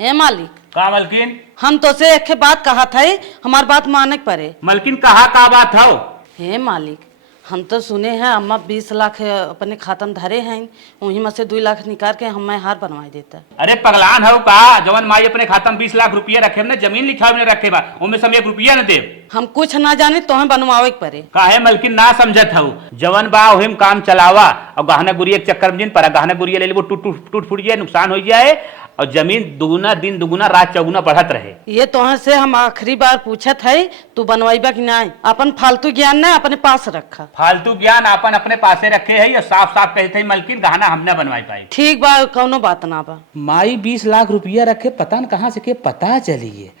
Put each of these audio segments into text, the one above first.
हे मालिक। का मलकिन? हम तो से एक बात कहा था, हमार बात माने पड़े। मलकिन कहा का बात हो? हे मालिक, हम तो सुने हैं अम्मा 20 लाख अपने खातन धरे हैं, वहीं में से 2 लाख निकाल के हमें हार बनवा देता। अरे पगलान हो का? जवन माई अपने खाता में 20 लाख रुपया रखे ना, जमीन लिखा में रखे बा, उनमें से 1 रुपया न दे। हम कुछ ना जाने तो हमें बनवावे के पड़े। काहे मलकिन ना समझत हो? जवन बा वही में काम चलावा और गहना गुड़िया के चक्कर में जिन पर गहना गुड़िया ले ले वो टूट फूट जाए, नुकसान हो जाए और जमीन दुगुना दिन दुगुना रात चौगुना बढ़त रहे। ये तो से हम आखिरी बार पूछत है, तू बनवाइबा कि नहीं? अपन फालतू ज्ञान ना अपने पास रखा। फालतू ज्ञान अपन अपने पासे रखे है और साफ साफ कहे थे मलकिन गहना हम न बनवाई पाई। ठीक बा, कौनो बात ना बा। माई 20 लाख रुपया रखे, पता न कहाँ से के पता चलिए,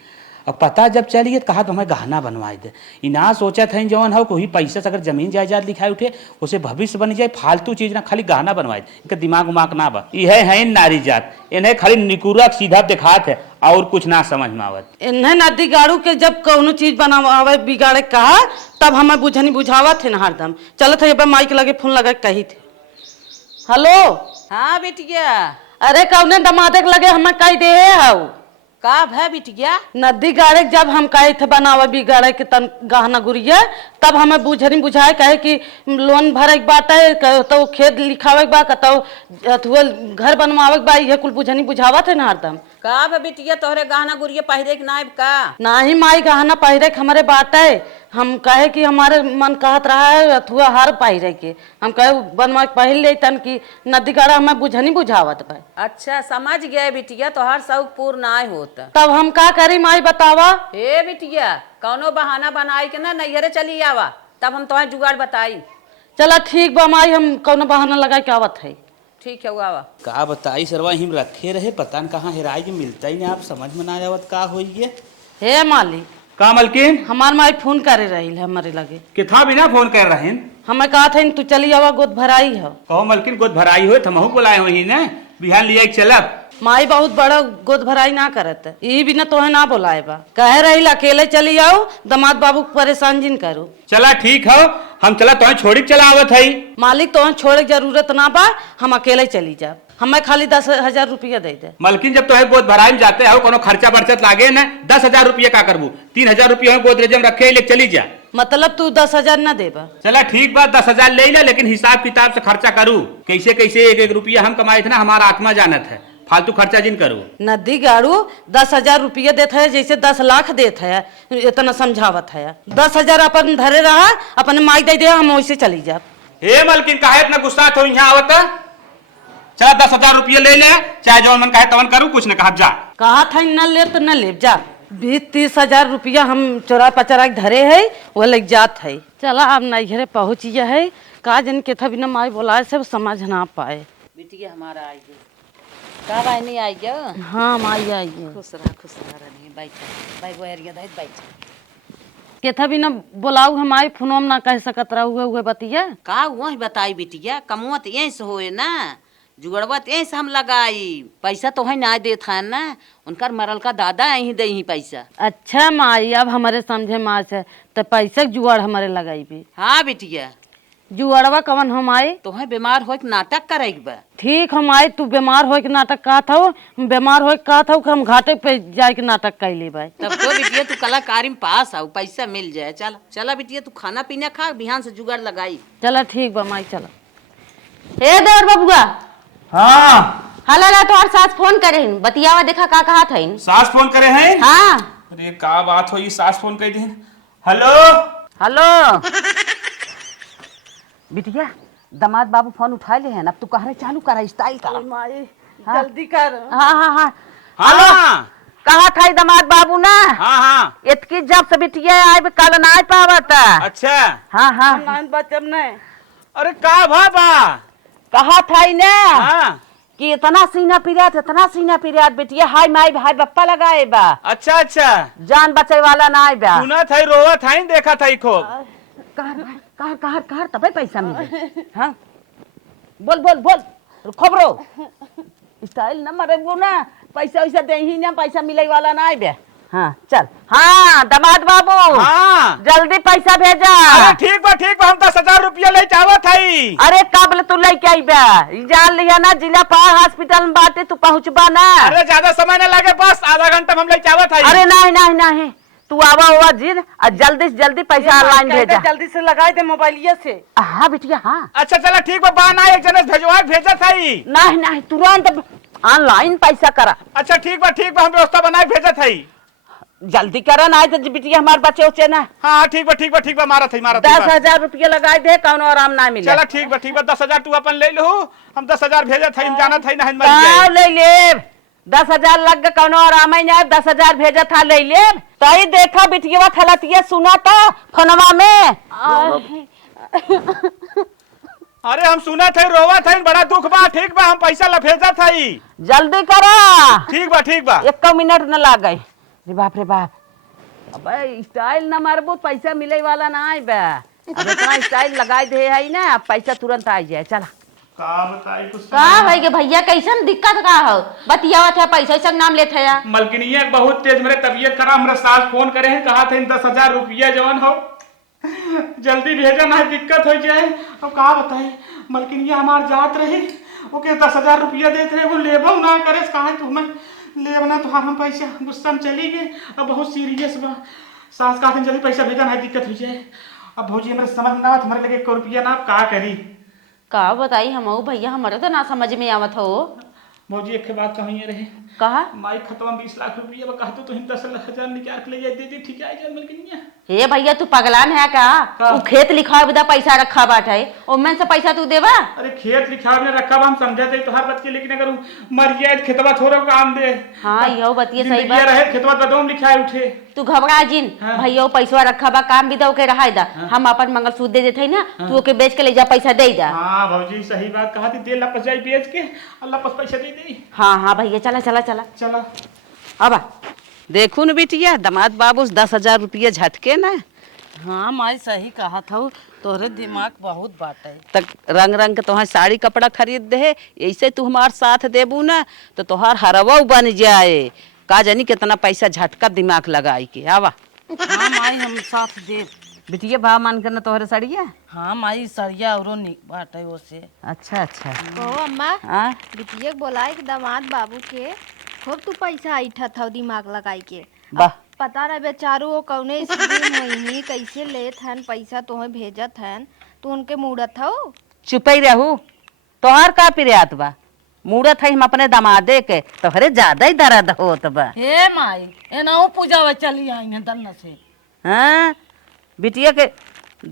और पता जब चलिए तो कहा तो हमें गहना बनवाई दे। इना सोचा था जवन हो कोई पैसा से अगर जमीन जायदाद लिखाई उठे उसे भविष्य बन जाए, फालतू चीज ना खाली गहना बनवाए, इनका दिमाग उमाग ना बा। यह है नारी जात, इन्हें खाली निकुरा सीधा दिखात है और कुछ ना समझ में आवत। इन्हें नदी गाड़ू के जब कौनो चीज बनावे बिगाड़े कहा तब हमें बुझनी बुझावत है ना हरदम। चलत है माइक लगे फोन लगा कही थे। हेलो। हाँ बिटिया। अरे कौने दमादे लगे हमें कही दे हाउ का है बिटिया? नदी गाड़े जब हम कहे थे बनावे बिगाड़े के तन गहना गुड़िया, तब हमें बुझनी बुझाए कहे कि लोन भरे के बात है, तो खेत लिखावे के बा, कतो घर बनवावे के बा, ये कुल बुझनी बुझावा थे ना हरदम। का भा बिटिया तोहरे गहना गुड़िया पहिरे के नाइब का? ना ही माई गहना पहिरे के हमारे बात है। हम कहे कि हमारे मन कहत रहा है अथुआ हार पहिरे के, हम कहे बनवा के पहिल ले तन की नदी गाड़ा हमें बुझनी बुझावत बा। अच्छा समझ गए बिटिया, तोहर शौक पूर्ण ना होता। तब हम का करी माई बतावा? हे बिटिया कौनो बहाना बनाई के ना नैहरे चली आवा, तब हम तुम्हें जुगाड़ बताई। चला ठीक बा माई, हम कौनो बहाना लगा के आवत है। ठीक है आवा। का बताई सरवा हिम रखे रहे, पता न कहाँ हेराई के मिलता ही नहीं, आप समझ में ना आवत का होई है। हे मालिक। का मलकिन? हमार माई फोन करे रही है हमारे लगे। किथा बिना फोन कर रहे? हमें कहा था तू चली आवा, गोद भराई हो। कहो मलकिन गोद भराई हो, हमहू बुलाए हो ही ने बिहान लिया चलब। माई बहुत बड़ा गोद भराई ना करत, यही बिना तोहे ना बुलाए बा। कहे रही अकेले चली आओ, दामाद बाबू परेशान जिन करो। चला ठीक हो, हम चला तो छोड़ी चला आवत है। मालिक तो छोड़े के जरूरत ना बा, हम अकेले चली जा, हमें खाली 10,000 रुपया दे दे। मलकिन जब तो गोद भराई में जाते हो कोनो खर्चा बर्चत लागे न, 10,000 रुपया का करबू? 3,000 रुपया गोदरेज में रखे ले चली जा। मतलब तू 10,000 न देबा? चला ठीक बात 10,000 ले ले, लेकिन हिसाब किताब से खर्चा करूँ। कैसे कैसे 1-1 रुपया हम कमाए थे ना, हमारा आत्मा जानत है, फालतू खर्चा जिन करो। नदी गाड़ू 10,000 रुपया देता है जैसे 10 लाख देता है, इतना समझावत है। 10,000 अपन धरे रहा, अपन माई दे दे, हम वैसे चली जा। हे मलकिन काहे इतना गुस्सा तो यहाँ आवत? चला 10,000 रुपया ले ले, चाहे जो मन कहे तवन करूँ, कुछ न कहा जा। कहा था न ले तो न ले जा। 20-30,000 रुपया हम चोरा पचरा के धरे है, वो लग जात है। चला अब नैहरे पहुँचिए है, का जन के था बिना माई बोलाए से समझ ना पाए। बिटिया हमारा आई गई का भाई नहीं आई गया? हाँ माई आई है। खुश रहा रही बैठा भाई गोहरिया दाई बैठा के था बिना बोलाऊ हम आई फोन ना कह सकत रहुए हुए बतिया। का वही बताई बिटिया, कमुआ यहीं से होए ना, जुगड़वा यहीं से हम लगाई, पैसा तो है ना देत है ना, उनकर मरल का दादा यहीं दे ही पैसा। अच्छा माई अब हमारे समझे माँ से तो पैसा जुआड़ हमारे लगाई भी। हाँ बिटिया। जुआड़वा कवन हम आए? तो है बीमार हो के नाटक करेगी बा। ठीक हम आए, तू बीमार हो के नाटक कहा था, बीमार हो के कहा था कि हम घाटे पे जाए के नाटक कर ले भाई। तब तो बिटिया तू कलाकारी में पास आओ, पैसा मिल जाए। चला चला बिटिया तू खाना पीना खा, बिहान से जुगाड़ लगाई। चला ठीक बा माई चला। ए देवर बबुआ। हाँ हला तो और सास फोन करे हैं, बतियावा देखा का कहा था इन? सास फोन करे हैं? हाँ। अरे का बात हो, ये सास फोन कर दी। हेलो हेलो बिटिया दामाद बाबू फोन उठा ले हैं, अब तू कह रहे चालू करा स्टाइल का। माई जल्दी कर। हाँ हाँ हाँ हाँ कहा था दामाद बाबू ना? हाँ हाँ इतकी जब से बिटिया आए कल ना पावता। अच्छा हाँ हाँ बचब नहीं। अरे का भाबा कहा था ना हाँ कि इतना सीना पिरियात बिटिया हाय माई भाई बप्पा लगाए बा। अच्छा अच्छा जान बचे वाला ना आए बा। सुना था रोवा था देखा था खूब। कहर तबे पैसा मिले। हाँ बोल बोल बोल खबरो स्टाइल न मरे वो ना, पैसा वैसा दे ही ना, पैसा मिले वाला ना आए बे। हाँ चल। हाँ दामाद बाबू, हाँ जल्दी पैसा भेजा। अरे ठीक बा हम 10,000 रुपया ले चावत हई। अरे कब तू लेके आई बा? जान लिया ना जिला पार हॉस्पिटल में बाटे, तू पहुँचबा ना। अरे ज्यादा समय न लगे, बस आधा घंटा में हम ले चावत हई। अरे नहीं नहीं नहीं, तू आवा हुआ जिन और जल्दी से जल्दी पैसा ऑनलाइन भेजा। जल्दी से लगा दे मोबाइलिया से। हाँ बिटिया हाँ। अच्छा चला ठीक बा ना, एक जने भेजवा भेजत हई। नहीं नहीं तुरंत ऑनलाइन पैसा करा। अच्छा ठीक बा हम व्यवस्था बनाए भेजत हई। जल्दी करा ना तो बिटिया हमारे बच्चे उच्चे ना। हाँ ठीक बा मारत हई 10,000 रुपया लगा दे, कौन आराम ना मिले। चला ठीक बा 10,000 तू अपन ले लो, हम 10,000 भेजत हई, हम जानत हई ना हम कहाँ ले ले? 10,000 लग गए, कौन आराम ही ना। 10,000 भेजा था ले ले। तो देखा बिटिया थलतिया सुना था फोनवा में। अरे हम सुनत हई रोवत हई, बड़ा दुख बा। ठीक बा हम पैसा ला भेजत हई। जल्दी करा। ठीक बा 1 मिनट न लग गई। रे बाप रे बाप, अबे स्टाइल न मारबो पैसा मिले वाला ना आई बा। अब इतना स्टाइल लगा दे है ना, अब पैसा तुरंत आ जाए। चला का बताई कुछ का भाई के भैया कैसन दिक्कत का हो? बतियावत है पैसा संग नाम लेत है। मलकिनिया बहुत तेज, मेरे तबीयत खराब, मेरे सास फोन करे हैं, कहा थे 10,000 रुपया जवन हो जल्दी भेजा ना, दिक्कत हो जाए। अब का बताई मलकिनिया हमार जात रही, ओके 10,000 रुपया देते रहे, वो लेबो ना करे, कहा तुम्हें लेब ना तो हम पैसा गुस्सा में चली गए। अब बहुत सीरियस बा, सास कहते जल्दी पैसा भेजा ना, दिक्कत हो जाए। अब भौजी हमारे समझ ना आवत, हमारे लगे 1 रुपया ना, अब का करी? का बताई हम भैया, हमारे तो ना समझ में आवत हो। भौजी एक बात कही रहे, कहा माई खतवा 20 लाख रुपया कहते तो 10,000 निकाल के ले जाए, दे दी ठीक है जाए मलकिनिया। हे भैया तू पगलान है का? हाँ। वो खेत लिखा बदा पैसा रखा बाटे, ओमें से पैसा तू देवा? अरे खेत लिखा में रखा हम समझे थे तोहार बच्चे, लेकिन अगर मर जाए खेतवा थोड़ा काम दे। हाँ यो बतिये सही जिंदगी बात। रहे खेतवा बदोम लिखाए उठे। तू घबरा जिन। हाँ। भैया वो पैसा रखा बा, काम भी दो के रहा दा। हम अपन मंगलसूत्र दे देते ना, तू ओके बेच के ले जा, पैसा दे दा। हाँ भौजी सही बात कहा थी, दे लपस जाए बेच के, अल्लाह पस पैसा दे दे। हाँ हाँ भैया चला चला चला। चला अब देखू न बिटिया, दामाद बाबू 10,000 रुपया झटके ना। हाँ माई सही कहा था, तोहरे दिमाग बहुत बाटे। तक रंग रंग के तोहार साड़ी कपड़ा खरीद दे, ऐसे तू हमार साथ देबू ना तो तोहार हरवा बन जाए। का जानी कितना पैसा झटका दिमाग लगाई के। आवा हाँ माई हम साथ दे। बिटिया भाव मान कर ना तोहरे साड़िया। हाँ माई सरिया औरो निक बाटे ओसे। अच्छा अच्छा। ओ अम्मा, हाँ बिटिया के बोलाए कि दामाद बाबू के खूब तू पैसा ऐठा था दिमाग लगाई के। वाह। पता रहे बेचारू वो कौने स्कीम में कैसे लेत हन पैसा तोहे भेजत हन, तू उनके मूड़त हो। चुप ही रहू, तोहार का पिरियात बा? मूड़त है हम अपने दमादे के, तोहरे ज्यादा ही दर्द होत बा। हे माई एनाऊ पूजा चली आई है दन्न से। हाँ बिटिया के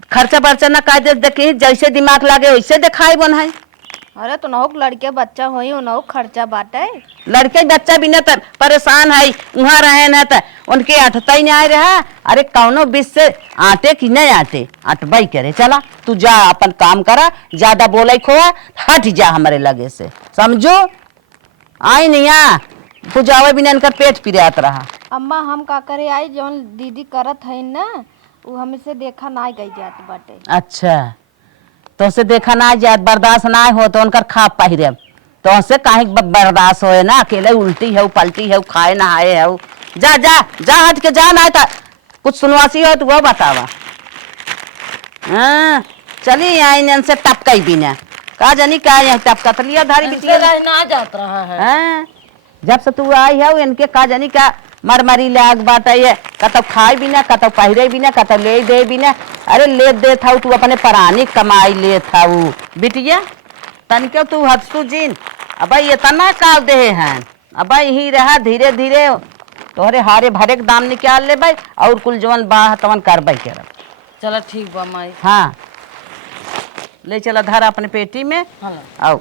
खर्चा बर्चा न का देखी, जैसे दिमाग लागे वैसे दिखाई बनाई। अरे तो नहो लड़के बच्चा होई, उनहो खर्चा बाटे। लड़के बच्चा भी न त परेशान है, वहाँ रहे न त उनके अटता ही नहीं आए रहा। अरे कौनो बीच से आटे कि नहीं आटे, अटबाई करे। चला तू जा अपन काम करा, ज्यादा बोले खोआ, हट जा हमारे लगे से, समझो। आई नहीं आ पुजावे बिना इनका पेट पिरात रहा। अम्मा हम का करे आई, जौन दीदी करत है ना वो हमसे देखा ना गई जात बाटे। अच्छा तो से देखा ना जात, बर्दाश्त ना हो तो उनकर खा पहिरे, तो से काहे बर्दाश्त होए ना। अकेले उल्टी है पलटी है, खाए नहाए है। जा जा जा हट के जा, ना था कुछ सुनवासी हो तो वो बतावा। हाँ चली आई से टपकई भी ना, का जानी का यहाँ टपका लिया धारी बिटिया ना जात रहा है। हाँ जब से तू आई है इनके का जानी का मरमरी लाग बात है, कतौ खाए भी ना, कतौ पहिरे भी ना, कतौ ले दे भी ना। अरे ले दे था तू अपने परानी कमाई ले था वो बिटिया, तनिके तू हंसू जीन। अब ये तना काल दे हैं, अब यही रहा धीरे धीरे तोहरे हारे भरे के दाम निकाल ले भाई, और कुल जवन बाह तवन करबई करब। चला ठीक बा माई। हाँ ले चला धारा अपने पेटी में। हाँ आओ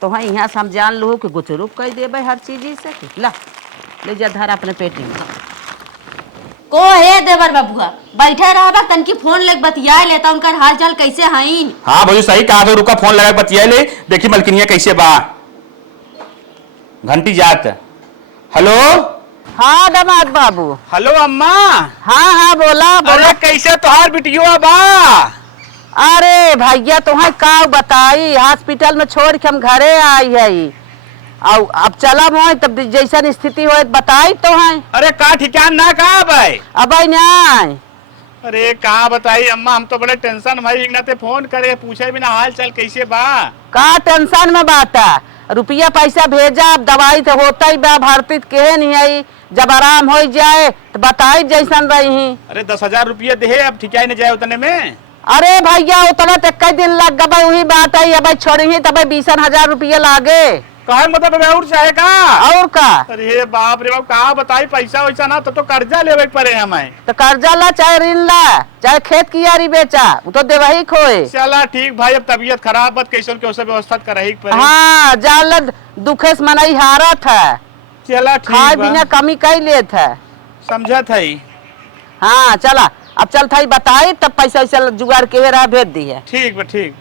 तो हाँ यहाँ से हम जान लू कि गुचरूप कह दे भाई हर चीज से। ला ले जा धारा अपने पेटी में। को हे देवर बाबुआ, बैठे रहा तनकी फोन लेके बतिया लेता, उनका हाल चाल कैसे हईन? हाँ भौजी सही कहा तो, रुका फोन लगा बतिया ले, देखी मलकिनिया कैसे बा। घंटी जात। हेलो हाँ दामाद बाबू। हेलो अम्मा। हाँ हाँ बोला बोला। अरे कैसे तोहार बिटिया बा? अरे भैया तुम्हें का बताई, हॉस्पिटल में छोड़ के हम घरे आई है। अब चला मोय तब जैसन स्थिति हो बताई तो है। अरे का ठिकान ना का भाई? अब नहीं अरे का बताई अम्मा, हम तो बड़े टेंशन भाई, इग्नाते फोन करे पूछे बिना हाल चाल कैसे बा। का टेंशन में बात है, रुपया पैसा भेजा, अब दवाई तो होता ही बा, भर्ती के नहीं आई, जब आराम हो जाए तो बताई जैसन रही। अरे 10,000 रुपया दे, अब ठिकाई नहीं जाए उतने में। अरे भैया उतना तो कई दिन लग गए, वही बात है, अब छोड़ी तब 20,000 रुपया लागे। कहे मतलब और चाहे का? और का? अरे बाप रे बाप, का बताई पैसा वैसा ना तो कर्जा लेवे पड़े हमें। तो कर्जा ला चाहे ऋण ला चाहे खेत की यारी बेचा, वो तो देवही खोए। चला ठीक भाई, अब तबीयत खराब बत कैसे के व्यवस्था करही पड़े। हाँ जाल दुखे से मनाई हारत है, चला ठीक खाए बिना कमी कई लेत है। समझा था। हाँ चला अब चल था बताई तब पैसा वैसा जुगाड़ के रहा भेज दी है। ठीक बा ठीक।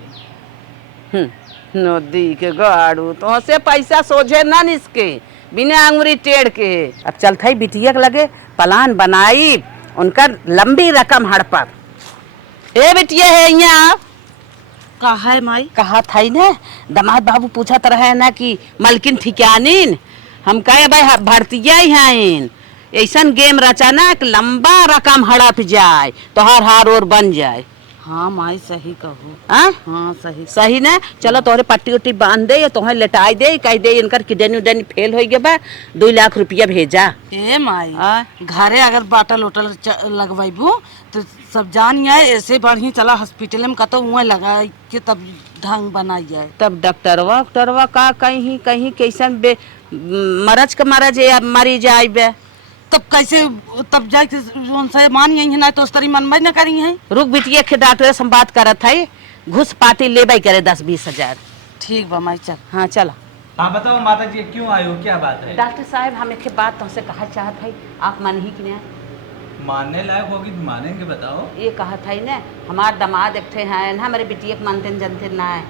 नदी के गाड़ू तो से पैसा सोझे ना निसके बिना अंगुरी टेढ़ के। अब चल था बिटिया के लगे प्लान बनाई, उनका लंबी रकम हड़पा। ए बिटिया है यहाँ का है माई? कहा था ना दामाद बाबू पूछत रहे ना कि मलकिन ठिकानीन, हम कहे भाई भर्तिया ही हैं, ऐसा गेम रचाना कि लंबा रकम हड़प जाए तो हार और बन जाए। हाँ माई सही कहो। हाँ सही सही ना। चलो तोहरे पट्टी उट्टी बांध दे, तोहरे लेटाई दे, कह दे इनकर किडनी उडनी फेल हो गया बा, 2 लाख रुपया भेजा। ए माई घरे अगर बाटल उटल लगवाइबू तो सब जान आए, ऐसे बढ़ी चला हॉस्पिटल में कतो हुआ लगा के तब ढंग बनाई जाए। तब डॉक्टरवा का कहीं कहीं कैसन मरज के मरज या मरी जाए बे, तब कैसे तब जाके उनसे मान यही है ना तो उस तरी मन में न करी है। रुक बिटिया के डॉक्टर से बात करत है, घुस पाती लेबे करे 10-20 हजार। ठीक बा माई चल। हाँ चला। हाँ बताओ माता जी क्यों आए हो, क्या बात है? डॉक्टर साहब हम एक बात तुमसे कहा चाहत है, आप मान ही कि नहीं? मानने लायक होगी तो मानेंगे, बताओ। ये कहा था ही ना हमारे दामाद एक थे हैं ना, हमारे बिटिया के मानते जनते ना है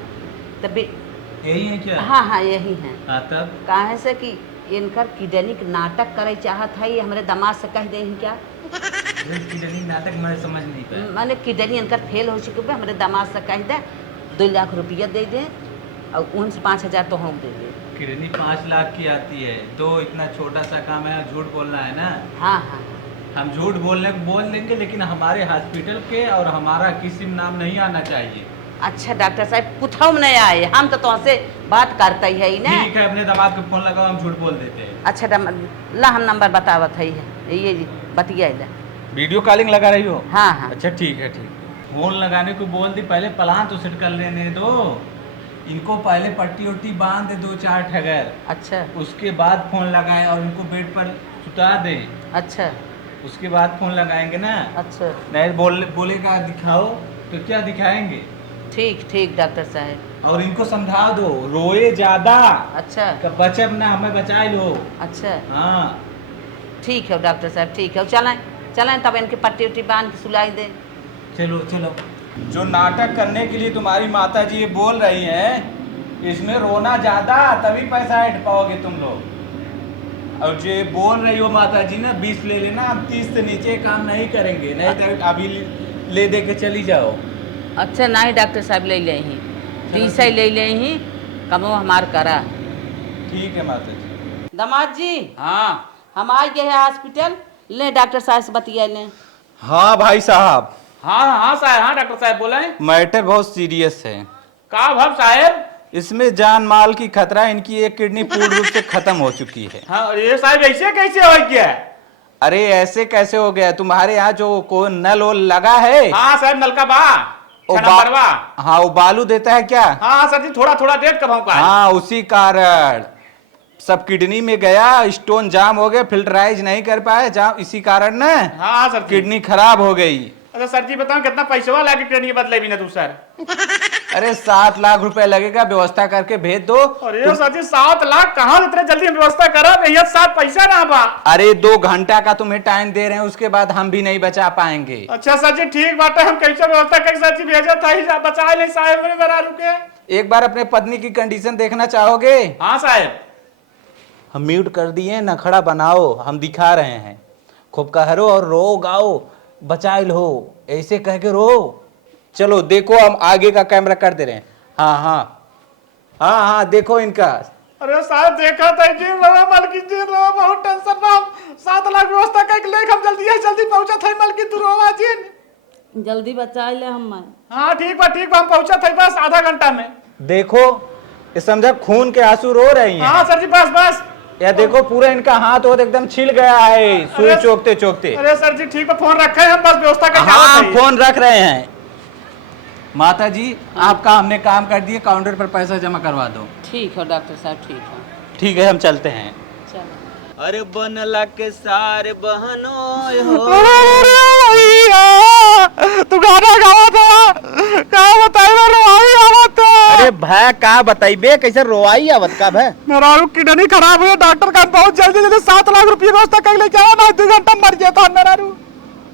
तब यही है क्या? हाँ हाँ यही है। हाँ तब कहा से कि इनकर किडनी के नाटक करे चाहत है, ये हमारे दामाद से कह दे क्या? किडनी नाटक मैं समझ नहीं पाया। माने किडनी इनकर फेल हो चुके पे, हमारे दामाद से कह दे 2 लाख रुपया दे दे और उनसे 5,000 तो हम दे दे। किडनी 5 लाख की आती है तो इतना छोटा सा काम है, झूठ बोलना है ना। हाँ हाँ हम झूठ बोलने को बोल देंगे, लेकिन हमारे हॉस्पिटल के और हमारा किसी में नाम नहीं आना चाहिए। अच्छा डॉक्टर साहब पुछाओ में नहीं आए, हम तो तुमसे बात करते ही है ना। ठीक है, अपने दामाद को फोन लगाओ, हम झूठ बोल देते हैं। अच्छा ला हम नंबर बतावत है ये बतिया ला। वीडियो कॉलिंग लगा रही हो? हाँ हाँ अच्छा ठीक है ठीक। फोन लगाने को बोल दी, पहले प्लान तो सेट कर लेने दो इनको, पहले पट्टी उट्टी बांध दे 2-4 ठगर, अच्छा उसके बाद फोन लगाएं और इनको बेड पर सुता दें, अच्छा उसके बाद फोन लगाएंगे ना। अच्छा नहीं बोलेगा दिखाओ तो क्या दिखाएंगे? ठीक ठीक डॉक्टर साहब। और इनको समझा दो रोए ज्यादा, अच्छा बचब ना, हमें बचा लो। अच्छा हाँ ठीक है डॉक्टर साहब ठीक है, चलें चलें तब इनकी पट्टी उट्टी बांध के सुलाई दे। चलो चलो। जो नाटक करने के लिए तुम्हारी माता जी ये बोल रही हैं, इसमें रोना ज्यादा तभी पैसा ऐड पाओगे तुम लोग। और जो बोल रही हो माता जी ना 20 ले लेना, हम 30 से नीचे काम नहीं करेंगे, नहीं तो अभी ले दे के चली जाओ। अच्छा नहीं डॉक्टर साहब ले ले ही 30 ही ले ले ही, कमो हमार करा। ठीक है माता जी। दामाद जी हाँ हम आ गए हैं हॉस्पिटल, ले डॉक्टर साहब से बतिया लें। हाँ भाई साहब। हाँ हाँ साहब, हाँ डॉक्टर साहब बोले। मैटर बहुत सीरियस है। का भाव साहब? इसमें जान माल की खतरा है, इनकी एक किडनी पूर्ण रूप से खत्म हो चुकी है। हाँ ये साहब ऐसे कैसे हो गया? अरे ऐसे कैसे हो गया? तुम्हारे यहाँ जो कोई नल वोल लगा है? हाँ साहब नलका बा हाँ वो बालू देता है क्या? हाँ सर जी थोड़ा थोड़ा देर कब का। हाँ उसी कारण सब किडनी में गया, स्टोन जाम हो गया, फिल्टराइज नहीं कर पाए जाम, इसी कारण ना हाँ सर किडनी खराब हो गई। अच्छा सर जी बताओ कितना पैसा लगे किडनी बदले भी ना तू सर? अरे 7 लाख रुपए लगेगा, व्यवस्था करके भेज दो। अरे सर जी 7 लाख कहाँ इतने जल्दी व्यवस्था करा? भैया 7 पैसा ना बा। अरे 2 घंटा का तुम्हें टाइम दे रहे हैं, उसके बाद हम भी नहीं बचा पाएंगे। अच्छा सर जी ठीक बात है, हम कैसे व्यवस्था कर सर जी भेजा था, बचा नहीं साहब मेरे जरा रुके। एक बार अपने पत्नी की कंडीशन देखना चाहोगे? हाँ साहब। हम म्यूट कर दिए, नखड़ा बनाओ, हम दिखा रहे हैं, खूब कहो और रो गाओ, बचाए लो, ऐसे कह के रो। चलो देखो हम आगे का कैमरा कर दे रहे हैं। हाँ हाँ हाँ हाँ देखो इनका अरे साहब देखा था जी रवा मालकिन जी रवा बहुत टेंशन में हम 7 लाख व्यवस्था कर ले हम जल्दी पहुंचा थे मालकिन तू रोवा जी। जल्दी बचा ले हम। हाँ ठीक बा हम पहुंचा थे बस आधा घंटा में। देखो ये समझा खून के आंसू रो रही हैं। हाँ सर जी बस या देखो पूरा इनका हाथ हो एकदम छिल गया है सुई चोकते चोकते। अरे सर जी ठीक है फोन रखे हैं हम बस व्यवस्था कर। हाँ फोन रख रहे हैं। माता जी आपका हमने काम कर दिया, काउंटर पर पैसा जमा करवा दो। ठीक है डॉक्टर साहब ठीक है। ठीक है हम चलते हैं। चलो। अरे बनला के सारे बहनों हो। तू गाना गावा था का बताई मैं रोवाई आवत था। अरे भाई का बताइबे कैसे रोवाई आवत का भाई। मेरा किडनी खराब हुई डॉक्टर का बहुत जल्दी 7 लाख रुपया व्यवस्था कर ले जाओ ना 2 घंटा मर गया था मेरा रू।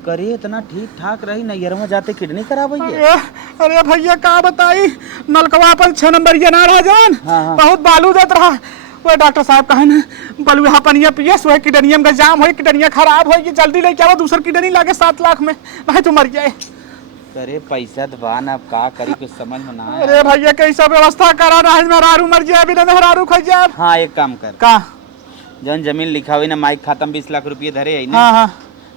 करिए इतना ठीक ठाक रही नैयर में जाते किडनी खराब हुई है। अरे भैया का बताई नलकवा अपन 6 नंबर ये ना रहा जान। हाँ। बहुत बालू देत रहा वो डॉक्टर साहब कहे ना बलुहा पनिया पिए सो किडनियम का जाम हो किडनिया खराब हो जल्दी लेके आओ दूसर किडनी लागे 7 लाख में नहीं तो मर जाए। अरे पैसा दबान अब का करी कुछ समझ में ना। अरे भैया कैसा व्यवस्था करा ना मेहरारू मर जाए बिना मेहरारू खा जाए। हाँ एक काम कर का जौन जमीन लिखा हुई ना माइक खाता 20 लाख रुपये धरे है ना। हाँ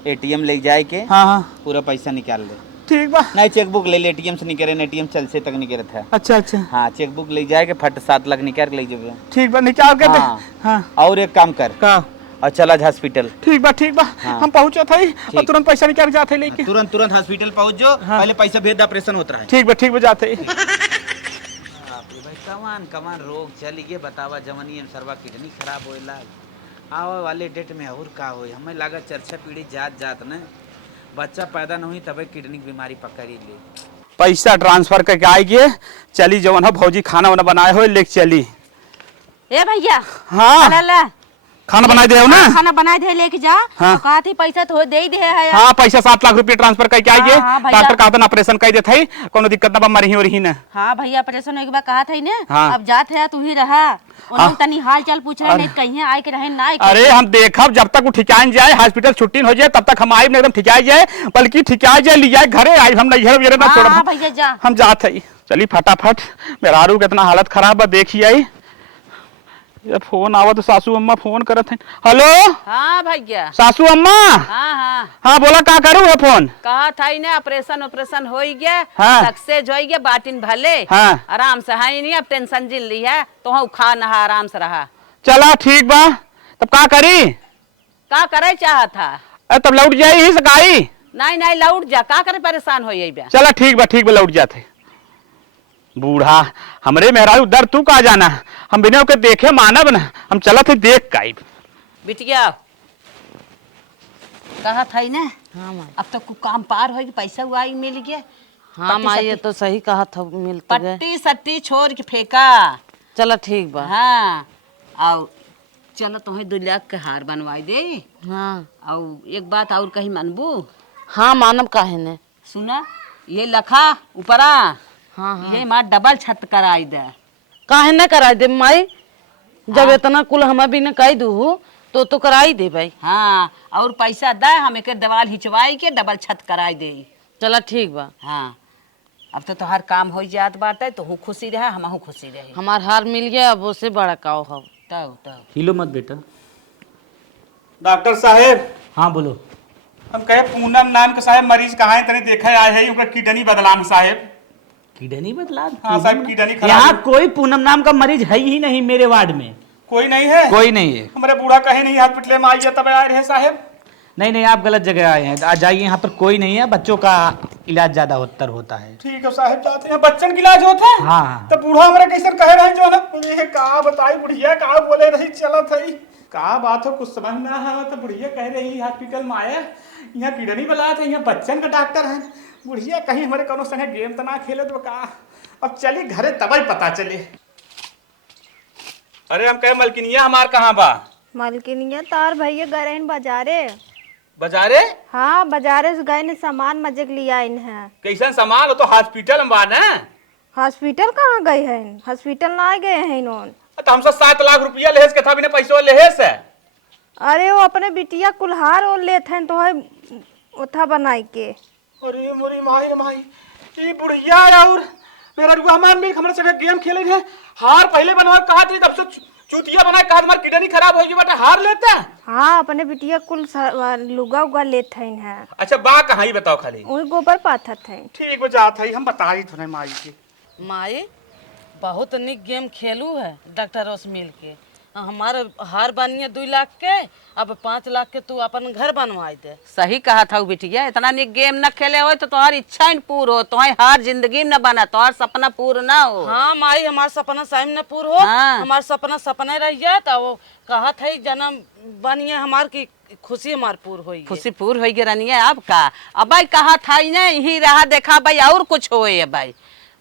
एटीएम ले जाए के हाँ पूरा पैसा निकाल ले। ठीक बा। नहीं चेकबुक ले ले एटीएम से निकले एटीएम चल से तक निकले था। अच्छा हाँ चेकबुक ले जाए के फट 7 लाख निकाल ले जाए। ठीक बा निकाल के दे। हाँ। हाँ और एक काम कर का और चला हॉस्पिटल। ठीक बा हाँ। हम पहुंचे थे और तुरंत पैसा निकाल जाते लेके। तुरंत हॉस्पिटल पहुंच जाओ। पहले पैसा भेज दे ऑपरेशन होता है। ठीक बा जाते भाई कमान रोग चल ये बतावा जवानी सरवा किडनी खराब होएला आवे वाले डेट में और का होई हमें लगा चर्चा पीढ़ी जात न बच्चा पैदा न हुई तबे किडनी बीमारी पकड़ी ले। पैसा ट्रांसफर करके आएगी चली जवन हो भौजी खाना वाना बनाए हो लेके चली। ए भैया हाँ ला खाना बनाए दे ना खाना बनाए दे लेके जा। हाँ। तो कहा थी पैसा तो दे ही दे है। हाँ पैसा 7 लाख रुपया ट्रांसफर करके आएगी। हाँ, भैया। डॉक्टर कहा था ऑपरेशन कर देते ही कोनो दिक्कत ना मरी हो रही ना। हाँ भैया ऑपरेशन एक बार कहा था ना। हाँ। अब जात है तू ही रहा उन्होंने तनी हाल चाल पूछ रहे नहीं कहीं आए के रहे ना। अरे हम देखब जब तक वो ठिकान जाए हॉस्पिटल छुट्टी हो जाए तब तक हम आए एकदम ठिकाई जाए बल्कि ठिकाई जाए लिया घरे आए हम नहीं ना छोड़। हाँ भैया जा हम जात है चली फटाफट मेरा आरू कितना हालत खराब है देखी आई। ये फोन आवा तो सासू अम्मा फोन करत हैं। हेलो हाँ भैया। सासू अम्मा। हाँ हाँ बोला का करूँ है फोन। कहा था इन्हें ऑपरेशन हो गया। हाँ। सक्सेस हो गया बाटिन भले। हाँ। आराम से है नहीं अब टेंशन जिल ली है तो हम खा नहा आराम से रहा। चला ठीक बा तब का करी का करे चाह था। तब लौट जाई ही सकाई। नहीं लौट जा का करे परेशान हो यही बे। चला ठीक बा लौट जाते। बूढ़ा हमरे मेहरारू दर तू का जाना हम बिना के देखे मानब ना हम चला थे देख का बिटिया कहा था ना। हाँ माई। अब तो कुछ काम पार हो पैसा हुआ मिल गया। हाँ माई ये तो सही कहा था मिलते गए। पट्टी सट्टी छोड़ के फेंका। चला ठीक बा। हाँ आओ चलो तुम्हें 2 लाख के हार बनवाई दे। हाँ और एक बात और कहीं मानबू। हाँ मानब काहे ने। सुना ये लखा ऊपरा हाँ ये माँ डबल छत कराई दे। काहे न करा दे माई जब इतना कुल हम भी न कह दू तो कराई दे भाई। हाँ और पैसा दे हम एक दीवार हिचवाई के डबल छत कराई दे। चला ठीक बा। हाँ अब तो हर काम हो जात बाटे तो हूँ खुशी रहे हम खुशी रहे। हमार हार मिल गया अब उससे बड़ा काव हो। तब हिलो मत बेटा। डॉक्टर साहेब। हाँ बोलो। हम कहे पूनम नाम के साहेब मरीज कहाँ है तनी देखा आए है उनका किडनी बदलान साहेब। किडनी बदला। हाँ साहब किडनी खराब यहाँ है। कोई पूनम नाम का मरीज है ही नहीं मेरे वार्ड में। कोई नहीं है। कोई नहीं है। हमारे बूढ़ा कहीं नहीं हॉस्पिटल में आइए तब आए रहे साहेब। नहीं आप गलत जगह आए हैं। आ जाइए यहाँ पर कोई नहीं है बच्चों का इलाज ज्यादा होता है। ठीक है साहेब जाते हैं बच्चन की इलाज होता है। हाँ। तो बूढ़ा हमारे कैसे कहे रहे जो ना ये का बताई बुढ़िया का बोले रही चला थी का बात हो कुछ समझ ना है तो बुढ़िया कह रही हॉस्पिटल में आया यहाँ किडनी बला था यहाँ बच्चन का डॉक्टर है बुढ़िया कहीं हमारे कोनो संगे गेम तो ना खेले तो का अब चली घरे तब पता चले। अरे हम कहे मलकिनिया हमार कहाँ बा। मालकिनिया तार भैया गए बाजारे। बाजारे। हाँ बाजारे से गए सामान मजे लिया है। कैसा सामान हो तो हॉस्पिटल में बा ना। हॉस्पिटल कहाँ गए हैं हॉस्पिटल ना गए हैं इन्होंने। तो हमसे 7 लाख रुपया लेहेस के था बिना पैसों लेहेस है। अरे वो अपने बिटिया कुल्हार और लेते हैं तो है उठा बनाई के। अरे मोरी माई ये बुढ़िया और मेरा रुआ हमार में हमारे संगे गेम खेले हैं हार पहले बनवा कहा थी तब से चूतिया बना के कहा तुम्हारी किडनी खराब होगी बेटा हार लेता। हाँ अपने बिटिया कुल लुगा उगा लेत हईन है। अच्छा बा कहाँ ही बताओ खाली। वही गोबर पाथत है। ठीक हो जात है हम बता ही थोड़े माई के। माई बहुत निक गेम खेलू है डॉक्टर से मिल के। हमारे हार बनिए 2 लाख के, अब 5 लाख के तू अपन घर बनवाई दे। सही कहा था बिटिया, इतना निक गेम न खेले हो तो तुम्हारी इच्छा न पूर हो, तुम्हारी हार जिंदगी में न बना, तुम्हारा सपना पूर ना हो। हाँ माई हमारा सपना सही न पूर हो। हाँ। हमारा सपना सपने रह जाए तो वो कहा था जन्म बनिए हमार की खुशी हमार पूर होई। खुशी पूर हो गई रनिया अब का। अब भाई कहा था यही रहा देखा भाई और कुछ होए भाई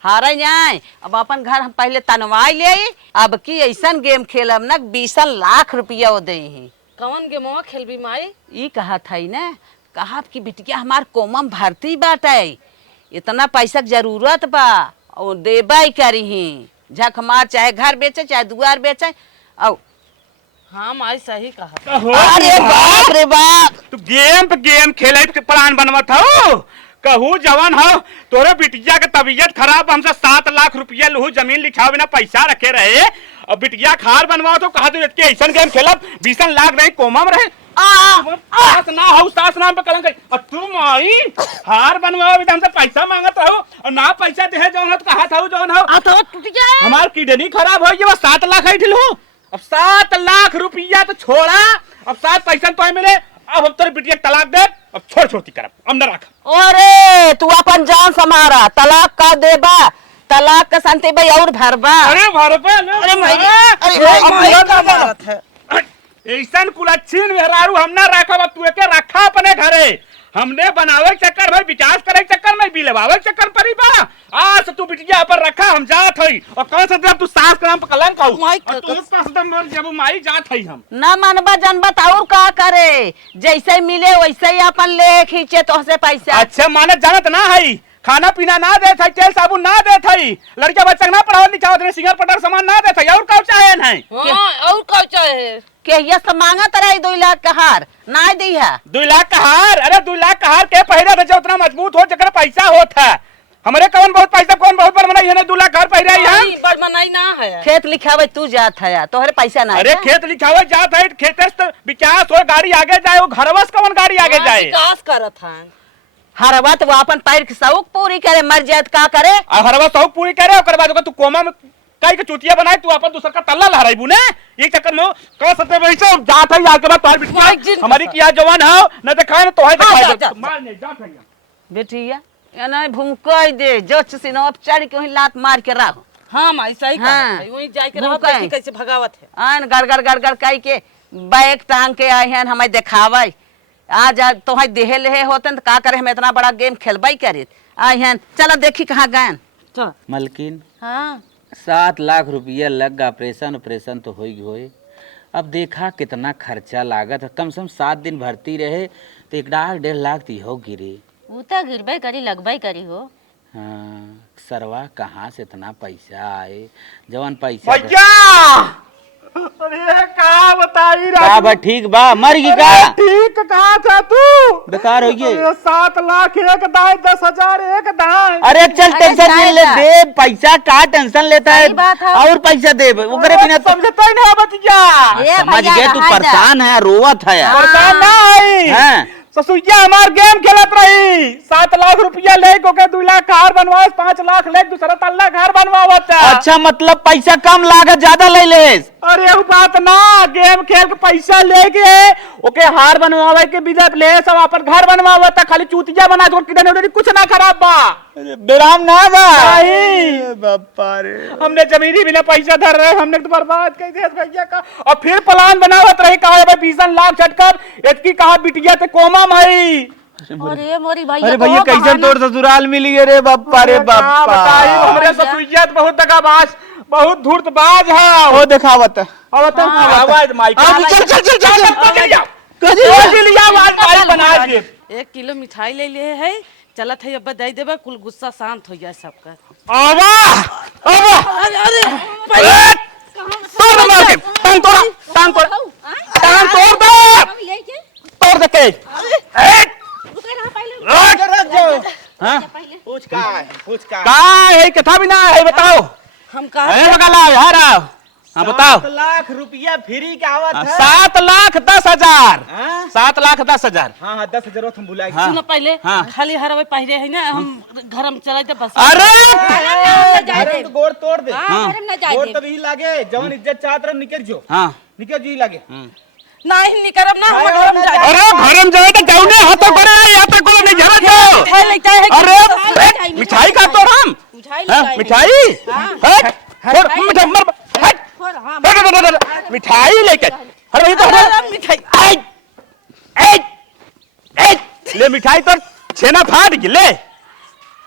हारे जाए। अब अपन घर हम पहले तनवाई ले, अब की ऐसा गेम खेलब न 20 लाख रुपया वो दे। कौन गेमवा खेलबी माई? ई कहा था न, कहा कि बिटिया हमार कोमम भर्ती बाटे, इतना पैसा की जरूरत बा और देबा ही करी झक मार, चाहे घर बेचे चाहे दुआर बेचे। और हाँ माई सही कहा। अरे बाप रे बाप, तू गेम पे गेम खेले के प्लान बनवत हो। कहू जवान हो तोरे बिटिया के तबीयत खराब, हमसे 7 लाख रुपया लहू जमीन लिखाओ बिना पैसा रखे रहे और बिटिया खार बनवाओ तो कहा तू ऐसा गेम खेलब 20 लाख नहीं कोमा में रहे। सास ना हो सास नाम पे कलंक और तू माई हार बनवाओ बिना हमसे पैसा मांगत रहो और ना पैसा दे जौन हो कहा था जौन हो हमार किडनी खराब हो गई 7 लाख ही ढिलू। अब 7 लाख रुपया तो छोड़ा, अब 7 पैसा तो मिले। अब हम तोरे बिटिया तलाक दे, अब छोड़ छोटी करब अब न रख। अरे तू अपन जान समारा, तलाक का देबा, तलाक का संते भाई और भरबा। अरे भरबा ना, ऐसा कुलच्छीन मेहरारू हम ना रखब, तू के रखा अपने घरे। हमने बनावे चक्कर में विकास करे चक्कर में बिलवावे चक्कर परी बा। आज तू बिटिया पर रखा हम जात हई और कौन सा जब तू सास के नाम पे कलंक हो और तू पास दम जब माई जात हई हम ना मनबा जनबा और का करे, जैसे मिले वैसे ही अपन ले खींचे तो से पैसा। अच्छा माने जानत ना हई, खाना पीना ना दे थई, तेल साबुन ना दे थई, लड़का बच्चा ना पढ़ाओ निचाओ दे, सिंगर पटर सामान ना दे थई और का चाहे नहीं। हां और का चाहे के ये सब मांगत रही 2 लाख का हार ना दी है। 2 लाख का हार? अरे 2 लाख का हार के पहिरा था जो उतना मजबूत हो जकर पैसा होता है। हमरे कौन बहुत पैसा कौन बहुत बड़ बनाई है 2 लाख घर पहिरा ही हम बड़ बनाई ना है। खेत लिखावे तू जात है तोहरे पैसा ना। अरे खेत लिखावे जात है, खेते से विकास हो, गाड़ी आगे जाए, वो घरवस कौन गाड़ी आगे जाए विकास करत है। हर बात वो अपन पैर की शौक पूरी करे, मर जाए का करे। हरवस शौक पूरी करे ओकर बाद तू कोमा में काई के चुतिया बनाए, तू अपन दूसर का तल्ला लहराइबू ने एक चक्कर में कह सकते वैसे जात है आके बाद तोहर बिटिया हमारी किया जवान हो न दिखाए न तोहे दिखाए मार ने जात है बेटिया या नहीं भूमकई दे जच सिनो चढ़ के वही लात मार के रख। हां माई सही कहा हाँ। है, वही जाके रहो देखी कैसे भगावत है। आन गड़गड़ कई के बैग टांग के आए हैं हमें दिखावे। आज तोहे देहे लेहे होते तो का करे, हम इतना बड़ा गेम खेलबई करे आए हैं। चलो देखी कहाँ गए। मलकिन हाँ 7 लाख रुपया लग गया, ऑपरेशन तो होई। अब देखा कितना खर्चा लागत है, कम से कम 7 दिन भर्ती रहे तो 1.5 लाख तो हो गिरे। वो तो गिरबे करी लगबे करी हो। हाँ सरवा कहाँ से इतना पैसा आए जवान पैसा भैया। अरे का बताई का बा ठीक बा मर गई का ठीक कहा था तू बेकार हो गई। 7 लाख एक दाए 10,000 एक दाए। अरे चल टेंशन नहीं ले, दे पैसा का टेंशन लेता है सही बात है। और पैसा दे ओकरे बिना तो समझता ही नहीं बतिया। समझ गए तू परेशान है रोवत है यार। परेशान ना आई हाँ। ससुइया हमार गेम खेलत रही 7 लाख रुपया ले को के 2 लाख घर बनवाए 5 लाख ले दूसरा तल्ला घर बनवावत है। अच्छा मतलब पैसा कम लागत ज्यादा ले ले। अरे वो बात ना, गेम खेल के पैसा लेके ओके हार बनवावे के बिना ले सब अपन घर बनवावत है, खाली चूतिया बना दो किधर कुछ ना खराब बा। बेराम ना बा बापा रे, हमने जमीनी बिना पैसा धर रहे, हमने तो बर्बाद कर दिया भैया का। और फिर प्लान बनावत रही कहा भाई 20 लाख झटकर इतकी कहा बिटिया ते कोमा भाई। अरे मोरी भैया अरे भैया कैसे तोड़ ससुराल मिली है रे बापा रे बापा। बताई हमरे ससुइया बहुत दगाबाज बहुत धूर्तबाज है। वो दिखावत अब तो आवाज माइक चल चल चल चल चल बना दे। 1 किलो मिठाई ले लिए है, चलत है अब दे देबा कुल गुस्सा शांत हो जाए सबका। आवा आवा अरे तोड़ मार के टांग तोड़ टांग तोड़ टांग तोड़ दे तोड़ दे के हां पूछ का है कथा भी ना है बताओ। हम कहा है बगला है रा हाँ बताओ। 7 लाख रुपया फ्री का आवत है। 7,10,000। हाँ? 7,10,000। हाँ हाँ 10,000 हम भुला हाँ। सुनो पहले हाँ। खाली हरवे पहले है ना हम घर में चला बस। अरे तो गोर तोड़ दे। हाँ। गोर तो भी लागे जवन इज्जत चाहत रह निकल जो। हाँ निकल जी लागे। नहीं निकरब ना हम घर में जाए। अरे घर में जाए तो जाऊने हाथों करे यहाँ तक को नहीं झरा जाओ। मिठाई लेके आए हैं। अरे मिठाई का तो हम मिठाई मिठाई लेके अरे मिठाई ले मिठाई तो छेना फाट गिले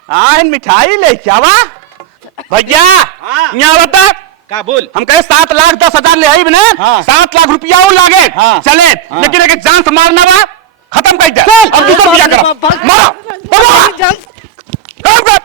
आन मिठाई लेके आवा भैया यहाँ बता का बोल। हम कहे 7,10,000 ले आई बने। हाँ। 7 लाख रुपया और लागे। हाँ। चले हाँ। लेकिन एक जान से मारना बा खत्म कर दे। अब दूसरा बिया करो मारो काम कर